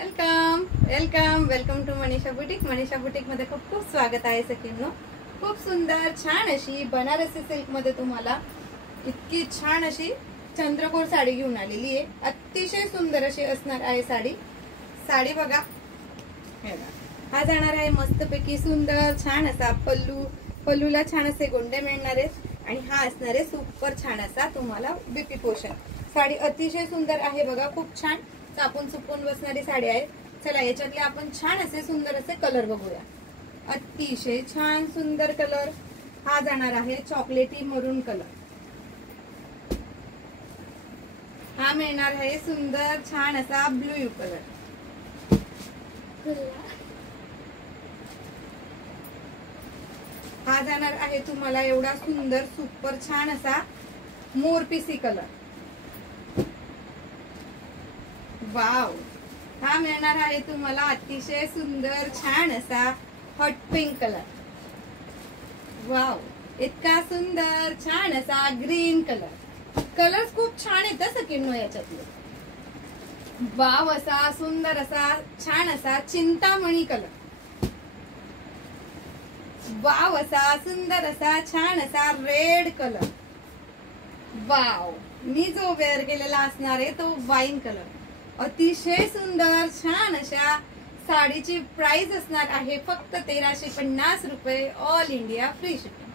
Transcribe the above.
Welcome welcome welcome to Manisha boutique. Manisha boutique मध्ये खूप खूप स्वागत आहे सखींनो। खूप सुंदर छान अशी बनारसी सिल्क मध्ये तुम्हाला इतकी छान अशी चंद्रकोर साडी घेऊन आलेली आहे। अतिशय सुंदर अशी असणार आहे साडी। साडी बघा, हा जाणार आहे मस्तपैकी सुंदर छान असा पल्लू, पल्लूला छान असे गोंडे मिळणार आहेत आणि हा असणार आहे सुपर छान असा तुम्हाला बीपी पोषण। साडी अतिशय सुंदर आहे बघा, खूप छान चापून चुपून बसणारी साडी आहे। चला याच्यातले आपण छान असे सुंदर असे कलर बघूया। अतिशय छान सुंदर कलर हा जाणार आहे चॉकलेटी मरून कलर। हा मिळणार आहे सुंदर छान असा ब्लू कलर। हा जाणार आहे तुम्हाला एवढा सुंदर सुपर छान असा मोरपिसी कलर। वाव, हा मिळणार आहे तुम्हाला अतिशय सुंदर छान असा हॉट पिंक कलर। वाव, इतका सुंदर छान असा ग्रीन कलर। कलर्स खूप छान आहेत सखींनो याच्यातले। वाव, असा सुंदर असा छान असा चिंतामणी कलर। वाव, असा सुंदर असा छान असा रेड कलर। वाव, मी जो वेअर केलेला असणार आहे तो वाईन कलर। अतिशय सुंदर छान अशा साडीची प्राइस असणार आहे फक्त 1350 रुपये, ऑल इंडिया फ्री शिपिंग।